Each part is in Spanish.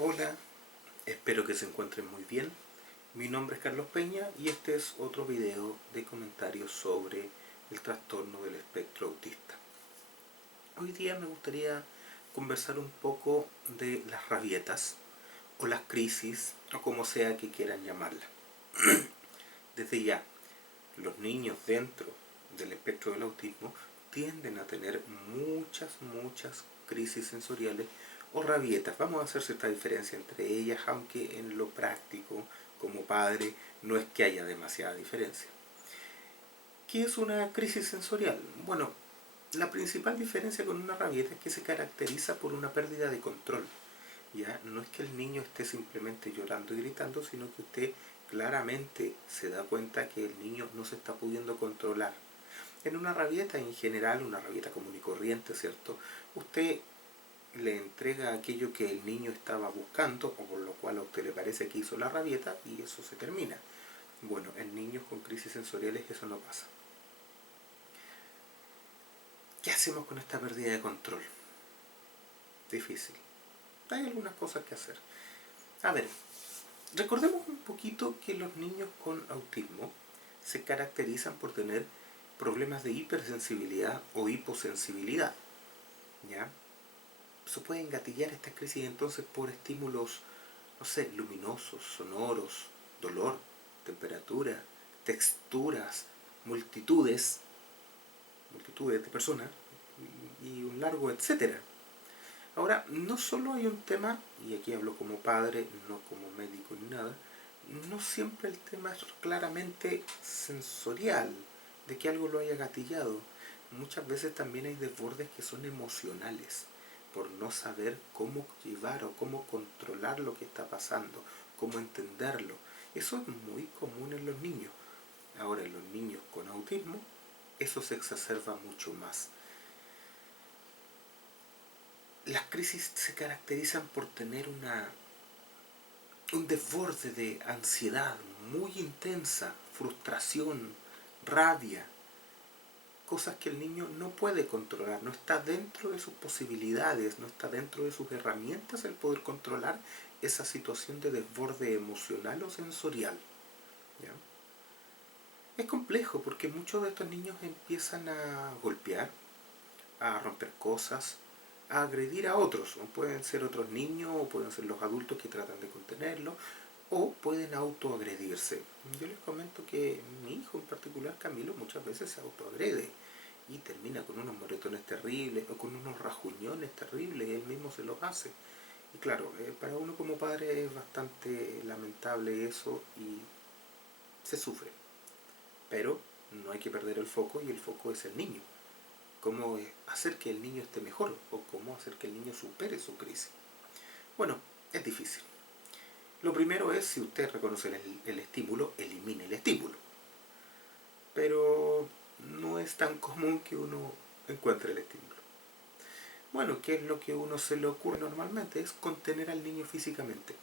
Hola, espero que se encuentren muy bien. Mi nombre es Carlos Peña y este es otro video de comentarios sobre el trastorno del espectro autista. Hoy día me gustaría conversar un poco de las rabietas o las crisis o como sea que quieran llamarlas. Desde ya, los niños dentro del espectro del autismo tienden a tener muchas crisis sensoriales o rabietas. Vamos a hacer cierta diferencia entre ellas, aunque en lo práctico, como padre, no es que haya demasiada diferencia. ¿Qué es una crisis sensorial? Bueno, la principal diferencia con una rabieta es que se caracteriza por una pérdida de control. ¿Ya? No es que el niño esté simplemente llorando y gritando, sino que usted claramente se da cuenta que el niño no se está pudiendo controlar. En una rabieta en general, una rabieta común y corriente, ¿cierto? Usted le entrega aquello que el niño estaba buscando, o por lo cual a usted le parece que hizo la rabieta, y eso se termina. Bueno, en niños con crisis sensoriales eso no pasa. ¿Qué hacemos con esta pérdida de control? Difícil. Hay algunas cosas que hacer. A ver, recordemos un poquito que los niños con autismo se caracterizan por tener problemas de hipersensibilidad o hiposensibilidad. ¿Ya? Se pueden gatillar estas crisis entonces por estímulos, no sé, luminosos, sonoros, dolor, temperatura, texturas, multitudes, multitudes de personas y un largo etcétera. Ahora, no solo hay un tema, y aquí hablo como padre, no como médico ni nada, no siempre el tema es claramente sensorial, de que algo lo haya gatillado. Muchas veces también hay desbordes que son emocionales, por no saber cómo llevar o cómo controlar lo que está pasando, cómo entenderlo. Eso es muy común en los niños. Ahora, en los niños con autismo, eso se exacerba mucho más. Las crisis se caracterizan por tener un desborde de ansiedad muy intensa, frustración, rabia, cosas que el niño no puede controlar, no está dentro de sus posibilidades, no está dentro de sus herramientas el poder controlar esa situación de desborde emocional o sensorial. ¿Ya? Es complejo porque muchos de estos niños empiezan a golpear, a romper cosas, a agredir a otros. O pueden ser otros niños o pueden ser los adultos que tratan de contenerlo o pueden autoagredirse. Yo les comento que mi hijo en particular, Camilo, muchas veces se autoagrede y termina con unos moretones terribles o con unos rajuñones terribles, él mismo se los hace. Y claro, para uno como padre es bastante lamentable eso y se sufre. Pero no hay que perder el foco y el foco es el niño. Cómo hacer que el niño esté mejor o cómo hacer que el niño supere su crisis. Bueno, es difícil. Lo primero es, si usted reconoce el estímulo, elimine el estímulo. Pero no es tan común que uno encuentre el estímulo. Bueno, ¿qué es lo que a uno se le ocurre normalmente? Es contener al niño físicamente.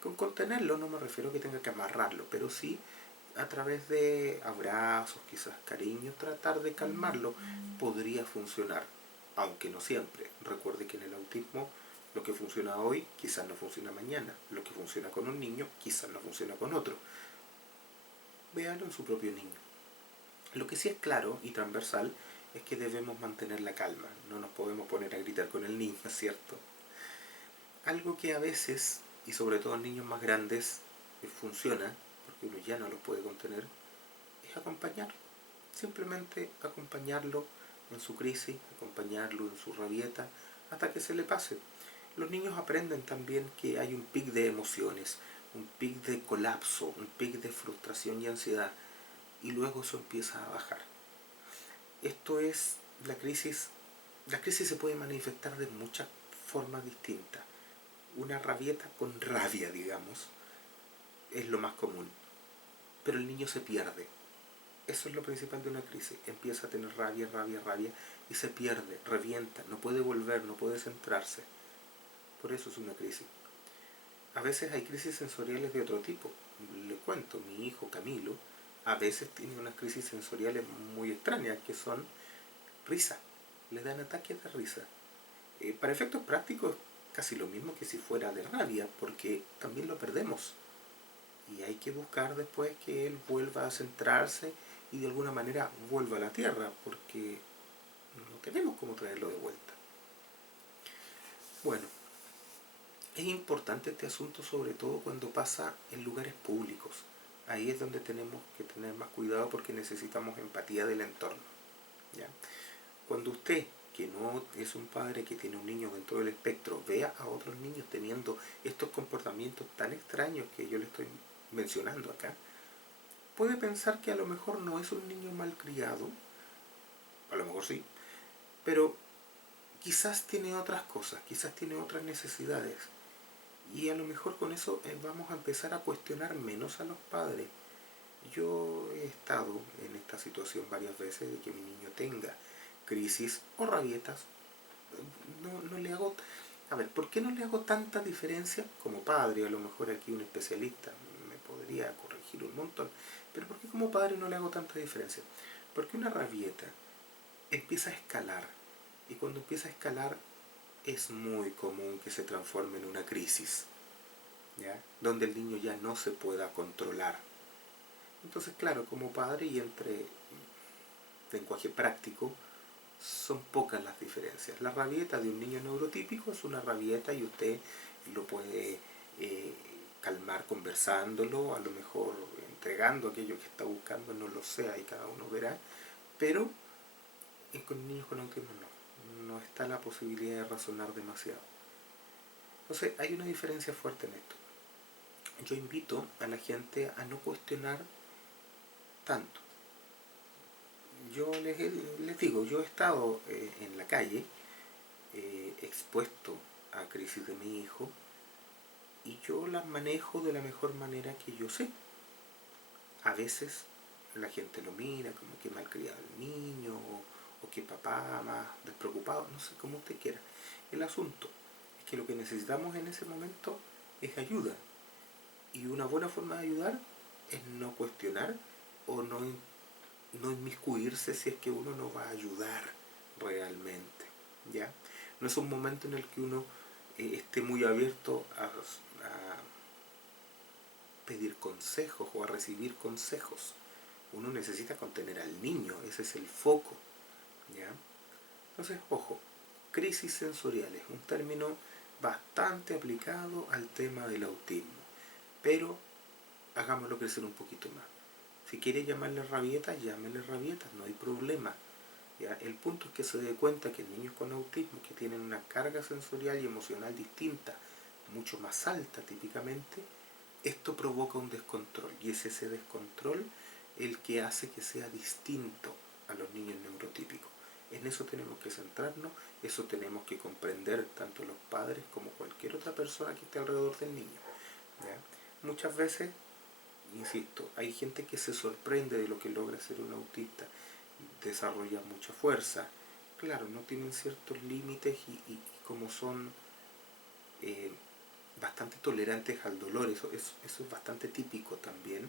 Con contenerlo no me refiero a que tenga que amarrarlo, pero sí a través de abrazos, quizás cariños, tratar de calmarlo podría funcionar, aunque no siempre. Recuerde que en el autismo lo que funciona hoy quizás no funciona mañana, lo que funciona con un niño quizás no funciona con otro. Véalo en su propio niño. Lo que sí es claro y transversal es que debemos mantener la calma, no nos podemos poner a gritar con el niño, ¿cierto? Algo que a veces, y sobre todo en niños más grandes, funciona, porque uno ya no los puede contener, es acompañar. Simplemente acompañarlo en su crisis, acompañarlo en su rabieta, hasta que se le pase. Los niños aprenden también que hay un pic de emociones, un pic de colapso, un pic de frustración y ansiedad, y luego eso empieza a bajar. Esto es la crisis. La crisis se puede manifestar de muchas formas distintas. Una rabieta con rabia, digamos, es lo más común. Pero el niño se pierde. Eso es lo principal de una crisis. Empieza a tener rabia y se pierde, revienta, no puede volver, no puede centrarse. Por eso es una crisis. A veces hay crisis sensoriales de otro tipo. Le cuento, mi hijo Camilo a veces tiene unas crisis sensoriales muy extrañas que son risa. Le dan ataques de risa. Para efectos prácticos casi lo mismo que si fuera de rabia, porque también lo perdemos. Y hay que buscar después que él vuelva a centrarse y de alguna manera vuelva a la tierra, porque no tenemos cómo traerlo de vuelta. Bueno, es importante este asunto sobre todo cuando pasa en lugares públicos. Ahí es donde tenemos que tener más cuidado porque necesitamos empatía del entorno, ¿ya? Cuando usted, que no es un padre que tiene un niño dentro del espectro, vea a otros niños teniendo estos comportamientos tan extraños que yo le estoy mencionando acá, puede pensar que a lo mejor no es un niño malcriado, a lo mejor sí, pero quizás tiene otras cosas, quizás tiene otras necesidades. Y a lo mejor con eso vamos a empezar a cuestionar menos a los padres. Yo he estado en esta situación varias veces de que mi niño tenga crisis o rabietas. No le hago... A ver, ¿por qué no le hago tanta diferencia como padre? A lo mejor aquí un especialista me podría corregir un montón. Pero ¿por qué como padre no le hago tanta diferencia? Porque una rabieta empieza a escalar. Y cuando empieza a escalar es muy común que se transforme en una crisis, ¿ya? Donde el niño ya no se pueda controlar. Entonces, claro, como padre y entre lenguaje práctico, son pocas las diferencias. La rabieta de un niño neurotípico es una rabieta y usted lo puede eh, calmar conversándolo, a lo mejor entregando aquello que está buscando, no lo sé, ahí cada uno verá, pero con niños con autismo no está la posibilidad de razonar demasiado. Entonces hay una diferencia fuerte en esto. Yo invito a la gente a no cuestionar tanto. Yo les digo, yo he estado en la calle expuesto a crisis de mi hijo y yo las manejo de la mejor manera que yo sé. A veces la gente lo mira como que malcriado el niño o que papá más despreocupado, no sé, como usted quiera. El asunto es que lo que necesitamos en ese momento es ayuda. Y una buena forma de ayudar es no cuestionar o no inmiscuirse si es que uno no va a ayudar realmente, ¿ya? No es un momento en el que uno esté muy abierto a pedir consejos o a recibir consejos. Uno necesita contener al niño, ese es el foco, ¿ya? Entonces, ojo, crisis sensoriales, un término bastante aplicado al tema del autismo, pero hagámoslo crecer un poquito más. Si quiere llamarle rabietas, llámele rabietas, no hay problema. ¿Ya? El punto es que se dé cuenta que niños con autismo que tienen una carga sensorial y emocional distinta, mucho más alta típicamente, esto provoca un descontrol y es ese descontrol el que hace que sea distinto a los niños neurotípicos. En eso tenemos que centrarnos, eso tenemos que comprender tanto los padres como cualquier otra persona que esté alrededor del niño, ¿ya? Muchas veces, insisto, hay gente que se sorprende de lo que logra ser un autista, desarrolla mucha fuerza. Claro, no tienen ciertos límites y como son eh, bastante tolerantes al dolor, eso es bastante típico también.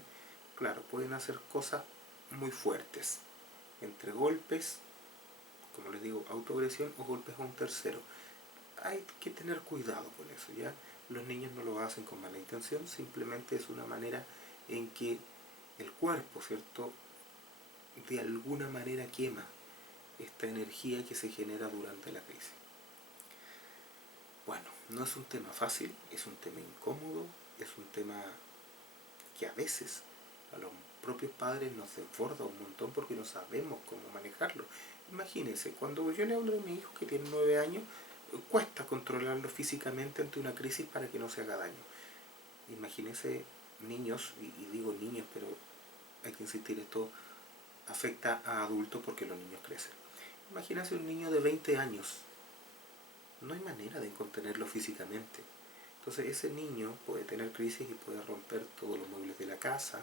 Claro, pueden hacer cosas muy fuertes, entre golpes, como les digo, autoagresión o golpes a un tercero. Hay que tener cuidado con eso, ¿ya? Los niños no lo hacen con mala intención, simplemente es una manera en que el cuerpo, ¿cierto?, de alguna manera quema esta energía que se genera durante la crisis. Bueno, no es un tema fácil, es un tema incómodo, es un tema que a veces a los propios padres nos desborda un montón porque no sabemos cómo manejarlo. Imagínense, cuando yo le hablo de mi hijo que tiene 9 años, cuesta controlarlo físicamente ante una crisis para que no se haga daño. Imagínense niños, y digo niños, pero hay que insistir, esto afecta a adultos porque los niños crecen. Imagínense un niño de 20 años, no hay manera de contenerlo físicamente. Entonces ese niño puede tener crisis y puede romper todos los muebles de la casa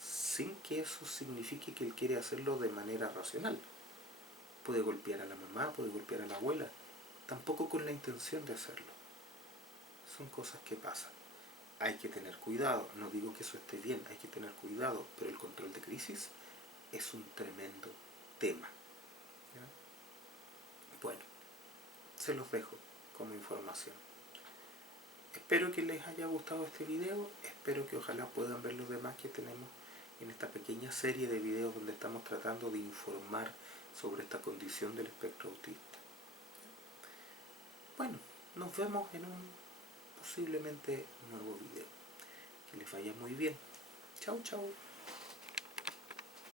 sin que eso signifique que él quiere hacerlo de manera racional. Puede golpear a la mamá, puede golpear a la abuela, tampoco con la intención de hacerlo. Son cosas que pasan. Hay que tener cuidado, no digo que eso esté bien, hay que tener cuidado, pero el control de crisis es un tremendo tema, ¿ya? Bueno, se los dejo como información. Espero que les haya gustado este video, espero que ojalá puedan ver los demás que tenemos en esta pequeña serie de videos donde estamos tratando de informar sobre esta condición del espectro autista. Bueno, nos vemos en un posiblemente nuevo video. Que les vaya muy bien. Chau, chau.